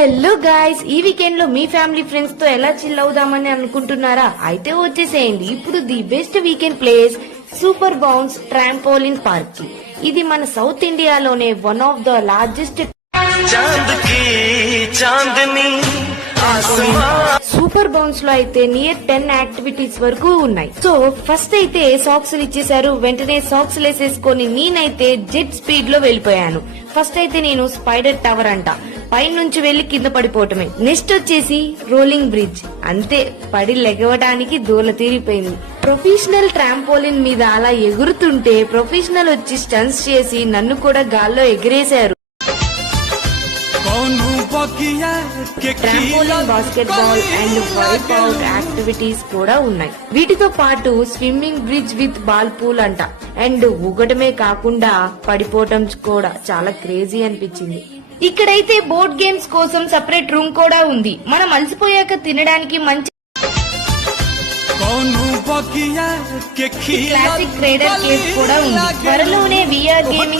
Hello guys, ఈ weekend లో మీ family friends తో ఎలా చిల్ అవుదామని అనుకుంటున్నారా? అయితే వచ్చేసేయండి ఇప్పుడు the best weekend place super bounce trampoline park కి. ఇది మన సౌత్ ఇండియాలోనే one of the largest super bounce లో అయితే నియర్ 10 యాక్టివిటీస్ వరకు ఉన్నాయి. సో ఫస్ట్ అయితే సాక్స్ ఇచ్చేసారు. వెంటనే సాక్స్ వేసేసుకొని నేనైతే జెట్ స్పీడ్ లో వెళ్ళిపోయాను. ఫస్ట్ అయితే నేను స్పైడర్ టవర్ అంట పైనుంచి వెళ్లి కింద పడిపోవటమే. నెక్స్ట్ వచ్చేసి రోలింగ్ బ్రిడ్జ్. అంతే, పడి లెగవడానికి దూల తీరిపోయింది. ప్రొఫెషనల్ ట్రాంపోలిన్ మీద అలా ఎగురుతుంటే ప్రొఫెషనల్ వచ్చి స్టన్స్ చేసి నన్ను కూడా గాల్లో ఎగిరేశారు. Trampoline, basket ball and wipe out activities కూడా ఉన్నాయి. వీటితో పాటు swimming bridge with ball pool అంట. అండ్ ఊగటమే కాకుండా పడిపోవటం కూడా చాలా క్రేజీ అనిపించింది. ఇక్కడైతే బోర్డ్ గేమ్స్ కోసం సెపరేట్ రూమ్ కూడా ఉంది. మనం అలసిపోయాక తినడానికి మంచి క్లాసిక్ రైడర్ కేఫ్ కూడా ఉంది. త్వరలోనే విఆర్ గేమింగ్